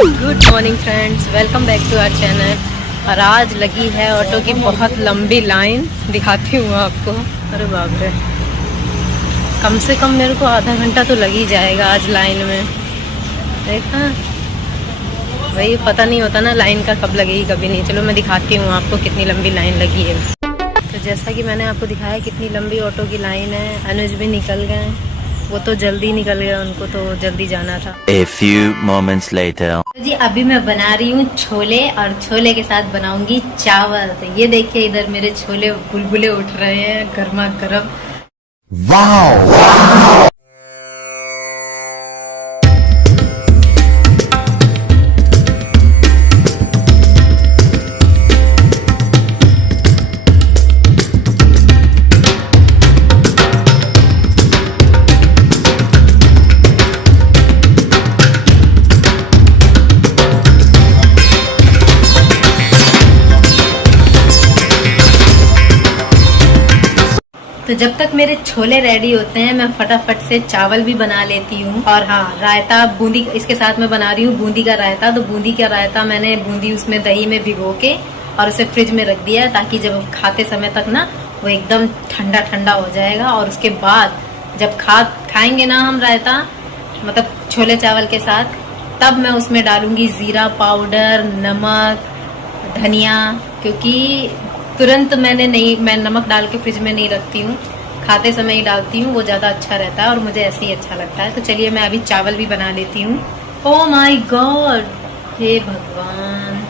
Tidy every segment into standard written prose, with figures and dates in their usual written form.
Good morning friends, welcome back to our channel. और आज लगी है ऑटो की बहुत लंबी लाइन, दिखाती हूँ आपको। अरे बाप रे, कम से कम मेरे को आधा घंटा तो लग ही जाएगा आज लाइन में। देखा भाई, पता नहीं होता ना लाइन का कब लगेगी कभी नहीं। चलो मैं दिखाती हूँ आपको कितनी लंबी लाइन लगी है। तो जैसा कि मैंने आपको दिखाया कितनी लंबी ऑटो की लाइन है। अनुज भी निकल गए, वो तो जल्दी निकल गया, उनको तो जल्दी जाना था। A few moments later. तो जी अभी मैं बना रही हूँ छोले, और छोले के साथ बनाऊंगी चावल। तो ये देखिए, इधर मेरे छोले बुलबुले उठ रहे हैं गर्मा गर्म। Wow! तो जब तक मेरे छोले रेडी होते हैं मैं फटाफट से चावल भी बना लेती हूँ। और हाँ, रायता बूंदी इसके साथ मैं बना रही हूँ बूंदी का रायता। तो बूंदी का रायता मैंने बूंदी उसमें दही में भिगो के और उसे फ्रिज में रख दिया है, ताकि जब खाते समय तक ना वो एकदम ठंडा ठंडा हो जाएगा। और उसके बाद जब खाएंगे ना हम रायता, मतलब छोले चावल के साथ, तब मैं उसमें डालूंगी जीरा पाउडर, नमक, धनिया। क्योंकि तुरंत मैं नमक डाल के फ्रिज में नहीं रखती हूँ, खाते समय ही डालती हूँ, वो ज्यादा अच्छा रहता है और मुझे ऐसे ही अच्छा लगता है। तो चलिए मैं अभी चावल भी बना लेती हूँ। ओह माय गॉड, हे भगवान!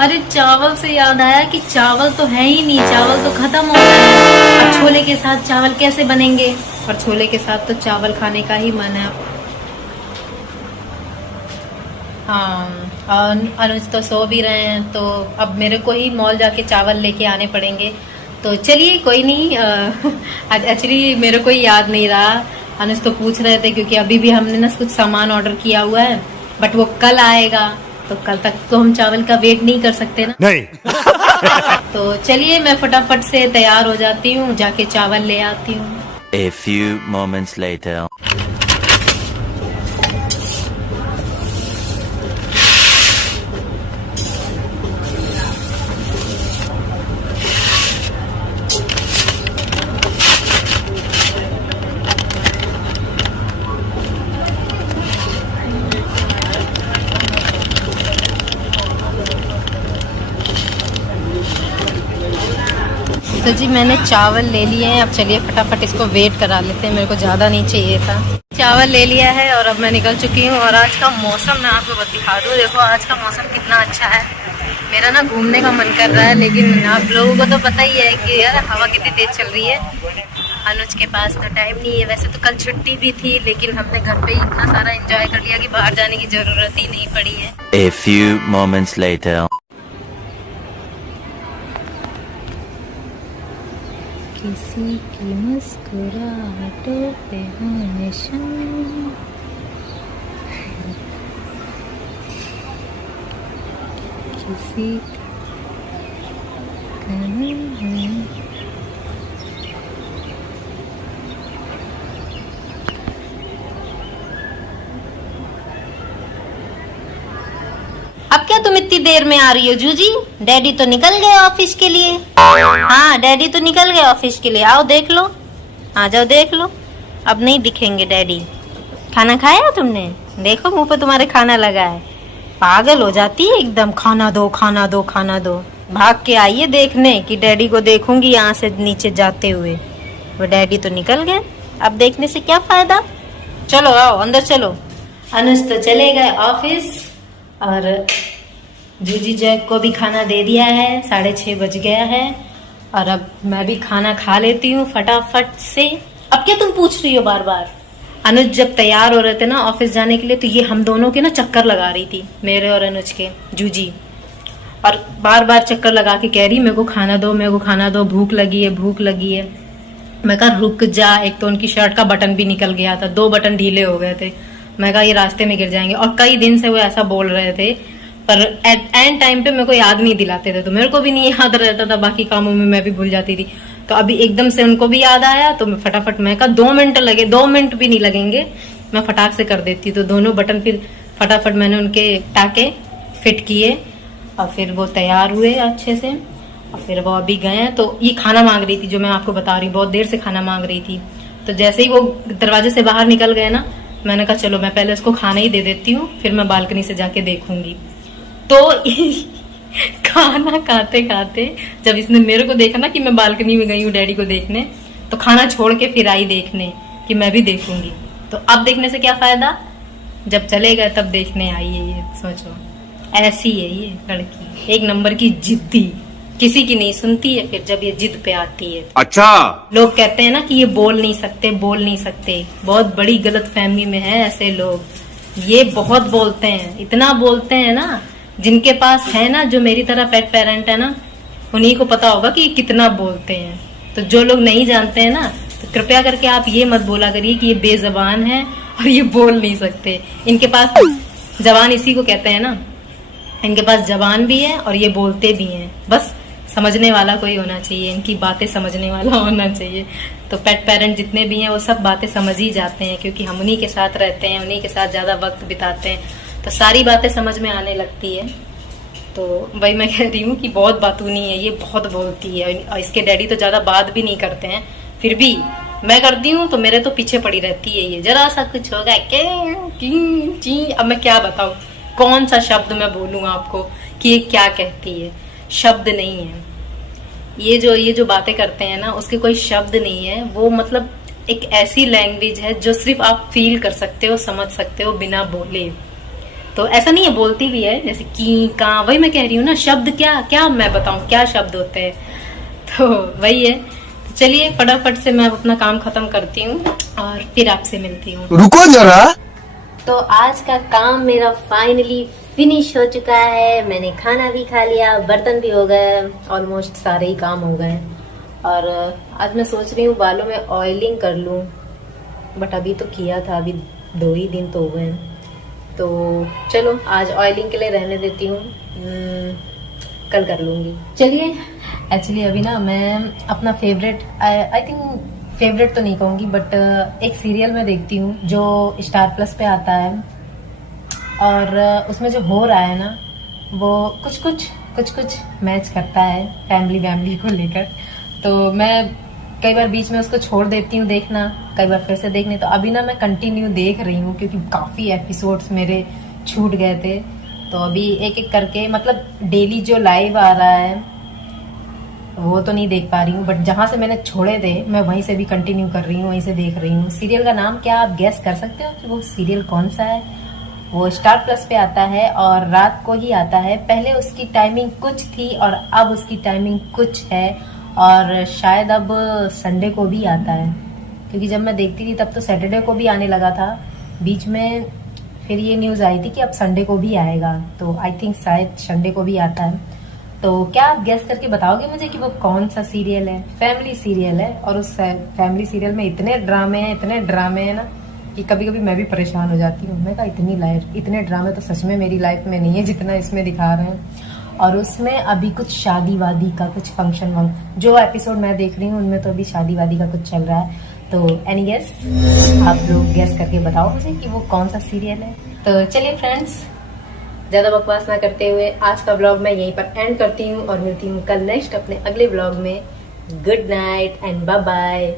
अरे चावल से याद आया कि चावल तो है ही नहीं, चावल तो खत्म हो गया है। अब छोले के साथ चावल कैसे बनेंगे? और छोले के साथ तो चावल खाने का ही मन है। हाँ, और अनुज तो सो भी रहे हैं, तो अब मेरे को ही मॉल जाके चावल लेके आने पड़ेंगे। तो चलिए कोई नहीं, एक्चुअली मेरे को ही याद नहीं रहा। अनुज तो पूछ रहे थे, क्योंकि अभी भी हमने ना कुछ सामान ऑर्डर किया हुआ है, बट वो कल आएगा। तो कल तक तो हम चावल का वेट नहीं कर सकते ना। नहीं। तो चलिए मैं फटाफट से तैयार हो जाती हूँ, जाके चावल ले आती हूँ। A few moments later. तो जी मैंने चावल ले लिए हैं, अब चलिए फटाफट इसको वेट करा लेते हैं, मेरे को ज़्यादा नहीं चाहिए था। चावल ले लिया है और अब मैं निकल चुकी हूँ। और आज का मौसम मैं आपको दिखा दूँ, देखो आज का मौसम कितना अच्छा है। मेरा ना घूमने का मन कर रहा है, लेकिन आप लोगों को तो पता ही है कि यार हवा कितनी तेज चल रही है। अनुज के पास तो टाइम नहीं है, वैसे तो कल छुट्टी भी थी, लेकिन हमने घर पे ही इतना सारा एंजॉय कर लिया कि बाहर जाने की जरूरत ही नहीं पड़ी है। A few moments later. किसी की मुस्कुराहटों पे हो निशान, किसी अब क्या तुम इतनी देर में आ रही हो जूजी? डैडी तो निकल गए ऑफिस के लिए। हाँ, डैडी तो निकल गए ऑफिस के लिए। आओ देख लो, आ जाओ देख लो। अब नहीं दिखेंगे डैडी। खाना खाया तुमने? देखो मुंह पे तुम्हारे खाना लगा है। पागल हो जाती है एकदम, खाना दो खाना दो खाना दो। भाग के आइए देखने कि डैडी को देखूंगी यहाँ से नीचे जाते हुए। वो डैडी तो निकल गए, अब देखने से क्या फायदा। चलो आओ अंदर चलो। अनुज तो चले गए ऑफिस, और जूजी जैक को भी खाना दे दिया है, 6:30 बज गया है। और अब मैं भी खाना खा लेती हूँ फटाफट से। अब क्या तुम पूछ रही हो बार बार? अनुज जब तैयार हो रहे थे ना ऑफिस जाने के लिए, तो ये हम दोनों के ना चक्कर लगा रही थी, मेरे और अनुज के, जूजी। और बार बार चक्कर लगा के कह रही मेरे को खाना दो, मेरे को खाना दो, भूख लगी है भूख लगी है। मैं कहा रुक जा, एक तो उनकी शर्ट का बटन भी निकल गया था, 2 बटन ढीले हो गए थे। मैं कहा ये रास्ते में गिर जाएंगे, और कई दिन से वो ऐसा बोल रहे थे, पर एंड टाइम पे मेरे को याद नहीं दिलाते थे, तो मेरे को भी नहीं याद रहता था, बाकी कामों में मैं भी भूल जाती थी। तो अभी एकदम से उनको भी याद आया, तो मैं फटाफट, मैं कहा 2 मिनट लगे, 2 मिनट भी नहीं लगेंगे, मैं फटाक से कर देती। तो दोनों बटन फिर फटाफट मैंने उनके टाके फिट किए और फिर वो तैयार हुए अच्छे से। और फिर वो अभी गए हैं। तो ये खाना मांग रही थी, जो मैं आपको बता रही हूँ, बहुत देर से खाना मांग रही थी। तो जैसे ही वो दरवाजे से बाहर निकल गए ना, मैंने कहा चलो मैं पहले उसको खाना ही दे देती हूँ, फिर मैं बालकनी से जाके देखूंगी। तो खाना खाते खाते जब इसने मेरे को देखा ना कि मैं बालकनी में गई हूँ डैडी को देखने, तो खाना छोड़ के फिर आई देखने कि मैं भी देखूंगी। तो अब देखने से क्या फायदा, जब चले गए तब देखने आई है। ये सोचो, ऐसी है ये लड़की, एक नंबर की जिद्दी, किसी की नहीं सुनती है। फिर जब ये जिद पे आती है, अच्छा, लोग कहते हैं ना कि ये बोल नहीं सकते, बोल नहीं सकते। बहुत बड़ी गलत फहमी में है ऐसे लोग। ये बहुत बोलते हैं, इतना बोलते हैं ना, जिनके पास है ना, जो मेरी तरह पेट पेरेंट है ना, उन्हीं को पता होगा कि ये कितना बोलते हैं। तो जो लोग नहीं जानते हैं ना, तो कृपया करके आप ये मत बोला करिए कि ये बेजबान है और ये बोल नहीं सकते। इनके पास जबान इसी को कहते हैं ना, इनके पास जबान भी है और ये बोलते भी हैं। बस समझने वाला कोई होना चाहिए, इनकी बातें समझने वाला होना चाहिए। तो पेट पेरेंट जितने भी हैं वो सब बातें समझ ही जाते हैं, क्योंकि हम उन्हीं के साथ रहते हैं, उन्हीं के साथ ज्यादा वक्त बिताते हैं, तो सारी बातें समझ में आने लगती है। तो वही मैं कह रही हूँ कि बहुत बातूनी है ये, बहुत बोलती है। और इसके डैडी तो ज्यादा बात भी नहीं करते हैं, फिर भी मैं करती हूँ तो मेरे तो पीछे पड़ी रहती है ये। जरा सा कुछ होगा अब मैं क्या बताऊँ, कौन सा शब्द मैं बोलूँ आपको कि ये क्या कहती है। शब्द नहीं है ये जो बातें करते हैं ना, उसके कोई शब्द नहीं है। वो मतलब एक ऐसी लैंग्वेज है जो सिर्फ आप फील कर सकते हो, समझ सकते हो बिना बोले। तो ऐसा नहीं है, बोलती भी है, जैसे की का, वही मैं कह रही हूँ ना, शब्द क्या क्या मैं बताऊं क्या शब्द होते हैं। तो वही है। तो चलिए फटाफट से मैं अपना काम खत्म करती हूँ और फिर आपसे मिलती हूँ। रुको जरा। तो आज का काम मेरा फाइनली फिनिश हो चुका है। मैंने खाना भी खा लिया, बर्तन भी हो गए, ऑलमोस्ट सारे ही काम हो गए। और आज मैं सोच रही हूँ बालों में ऑयलिंग कर लूँ, बट अभी तो किया था, अभी 2 ही दिन तो हो गए। तो चलो आज ऑयलिंग के लिए रहने देती हूँ, कल कर लूँगी। चलिए, एक्चुअली अभी ना मैं अपना फेवरेट, आई थिंक फेवरेट तो नहीं कहूँगी, बट एक सीरियल में देखती हूँ जो स्टार प्लस पे आता है। और उसमें जो हो रहा है ना, वो कुछ कुछ मैच करता है फैमिली को लेकर। तो मैं कई बार बीच में उसको छोड़ देती हूँ देखना, कई बार फिर से देखने। तो अभी ना मैं कंटिन्यू देख रही हूँ, क्योंकि काफी एपिसोड्स मेरे छूट गए थे। तो अभी एक एक करके, मतलब डेली जो लाइव आ रहा है वो तो नहीं देख पा रही हूँ, बट जहां से मैंने छोड़े थे मैं वहीं से भी कंटिन्यू कर रही हूँ, वहीं से देख रही हूँ। सीरियल का नाम क्या आप गेस कर सकते हो कि वो सीरियल कौन सा है? वो स्टार प्लस पे आता है और रात को ही आता है। पहले उसकी टाइमिंग कुछ थी और अब उसकी टाइमिंग कुछ है, और शायद अब संडे को भी आता है, क्योंकि जब मैं देखती थी तब तो सैटरडे को भी आने लगा था। बीच में फिर ये न्यूज आई थी कि अब संडे को भी आएगा, तो आई थिंक शायद संडे को भी आता है। तो क्या आप गेस करके बताओगे मुझे कि वो कौन सा सीरियल है? फैमिली सीरियल है, और उस फैमिली सीरियल में इतने ड्रामे हैं ना कि कभी कभी मैं भी परेशान हो जाती हूँ। मैं कहा इतने ड्रामे तो सच में मेरी लाइफ में नहीं है जितना इसमें दिखा रहे हैं। और उसमें अभी कुछ शादी वादी का कुछ फंक्शन जो एपिसोड मैं देख रही हूँ उनमें तो अभी शादी वादी का कुछ चल रहा है। तो एनी गेस, आप लोग गेस करके बताओ मुझे कि वो कौन सा सीरियल है। तो चलिए फ्रेंड्स, ज्यादा बकवास ना करते हुए आज का ब्लॉग मैं यहीं पर एंड करती हूँ और मिलती हूँ कल नेक्स्ट अपने अगले ब्लॉग में। Good night and bye bye.